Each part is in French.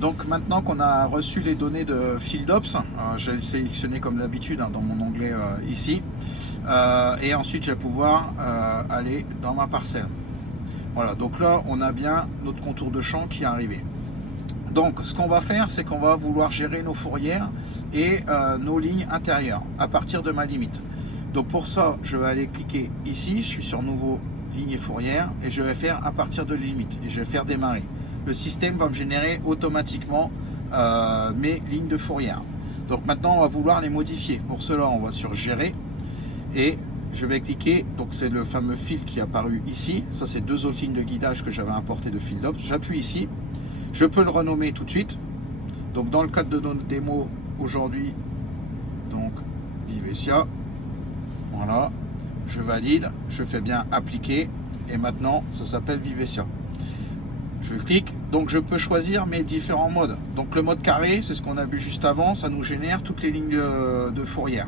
Donc maintenant qu'on a reçu les données de FieldOps, je vais le sélectionner comme d'habitude dans mon onglet ici, et ensuite je vais pouvoir aller dans ma parcelle. Voilà, donc là on a bien notre contour de champ qui est arrivé. Donc ce qu'on va faire, c'est qu'on va vouloir gérer nos fourrières et nos lignes intérieures à partir de ma limite. Donc pour ça, je vais aller cliquer ici, je suis sur nouveau ligne et fourrière et je vais faire à partir de limite et je vais faire démarrer. Le système va me générer automatiquement mes lignes de fourrière. Donc maintenant on va vouloir les modifier. Pour cela on va sur gérer et je vais cliquer, donc c'est le fameux fil qui est apparu ici. Ça c'est deux autres lignes de guidage que j'avais importé de FieldOps. J'appuie ici, je peux le renommer tout de suite. Donc dans le cadre de notre démo aujourd'hui, donc Vivessia, voilà, je valide, je fais bien appliquer et maintenant ça s'appelle Vivessia. Je clique, donc je peux choisir mes différents modes. Donc le mode carré, c'est ce qu'on a vu juste avant, ça nous génère toutes les lignes de fourrière.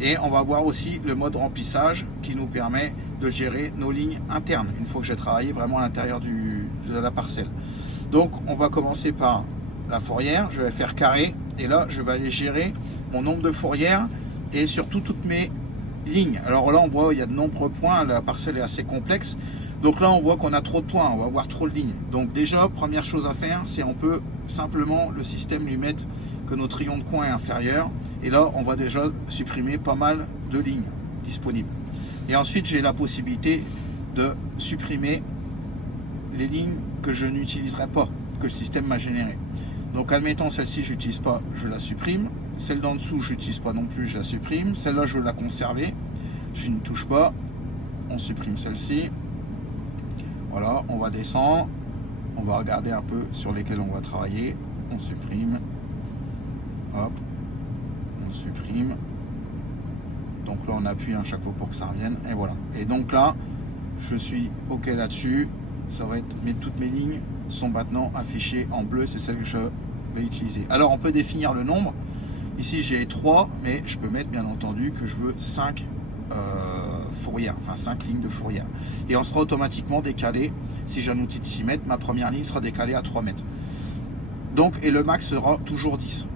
Et on va voir aussi le mode remplissage qui nous permet de gérer nos lignes internes, une fois que j'ai travaillé vraiment à l'intérieur de la parcelle. Donc on va commencer par la fourrière, je vais faire carré, et là je vais aller gérer mon nombre de fourrières et surtout toutes mes lignes. Alors là on voit il y a de nombreux points, la parcelle est assez complexe. Donc là on voit qu'on a trop de points, on va avoir trop de lignes. Donc déjà première chose à faire, c'est on peut simplement le système lui mettre que notre rayon de coin est inférieur. Et là on va déjà supprimer pas mal de lignes disponibles. Et ensuite j'ai la possibilité de supprimer les lignes que je n'utiliserai pas, que le système m'a généré. Donc admettons celle-ci je n'utilise pas, je la supprime. Celle d'en dessous je n'utilise pas non plus, je la supprime. Celle-là je veux la conserver, je ne touche pas, on supprime celle-ci. Voilà, on va descendre, on va regarder un peu sur lesquels on va travailler, on supprime, hop, on supprime, donc là on appuie à chaque fois pour que ça revienne, et voilà. Et donc là, je suis OK là-dessus, ça va être, toutes mes lignes sont maintenant affichées en bleu, c'est celle que je vais utiliser. Alors on peut définir le nombre, ici j'ai 3, mais je peux mettre bien entendu que je veux 5 fourrière, enfin 5 lignes de fourrière, et on sera automatiquement décalé. Si j'ai un outil de 6 mètres, ma première ligne sera décalée à 3 mètres. Donc, et le max sera toujours 10.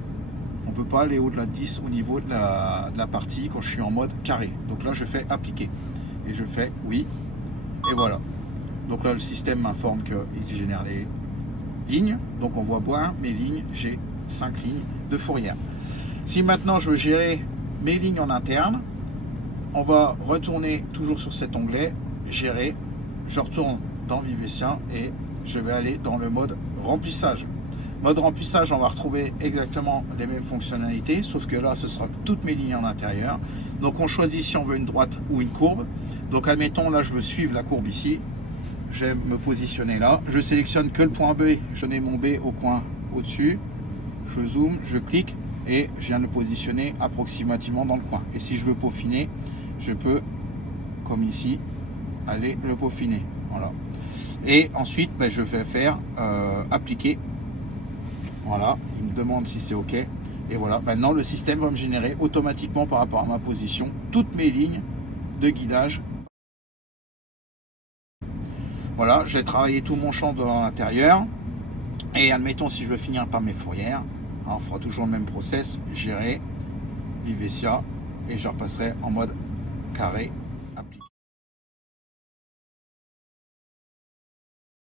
On peut pas aller au-delà de 10 au niveau de la partie quand je suis en mode carré. Donc là je fais appliquer et je fais oui, et voilà. Donc là le système m'informe qu'il génère les lignes, donc on voit bien mes lignes, j'ai 5 lignes de fourrière. Si maintenant je veux gérer mes lignes en interne, on va retourner toujours sur cet onglet, gérer, je retourne dans Vivessia et je vais aller dans le mode remplissage. Mode remplissage, on va retrouver exactement les mêmes fonctionnalités, sauf que là ce sera toutes mes lignes en intérieur. Donc on choisit si on veut une droite ou une courbe. Donc admettons là je veux suivre la courbe ici, je vais me positionner là, je sélectionne que le point B, je mets mon B au coin au-dessus, je zoome, je clique et je viens de le positionner approximativement dans le coin. Et si je veux peaufiner, je peux, comme ici, aller le peaufiner. Voilà. Et ensuite, je vais faire appliquer. Voilà, il me demande si c'est OK. Et voilà, maintenant le système va me générer automatiquement par rapport à ma position toutes mes lignes de guidage. Voilà, j'ai travaillé tout mon champ dans l'intérieur. Et admettons si je veux finir par mes fourrières, on fera toujours le même process, gérer, Vivessia, et je repasserai en mode carré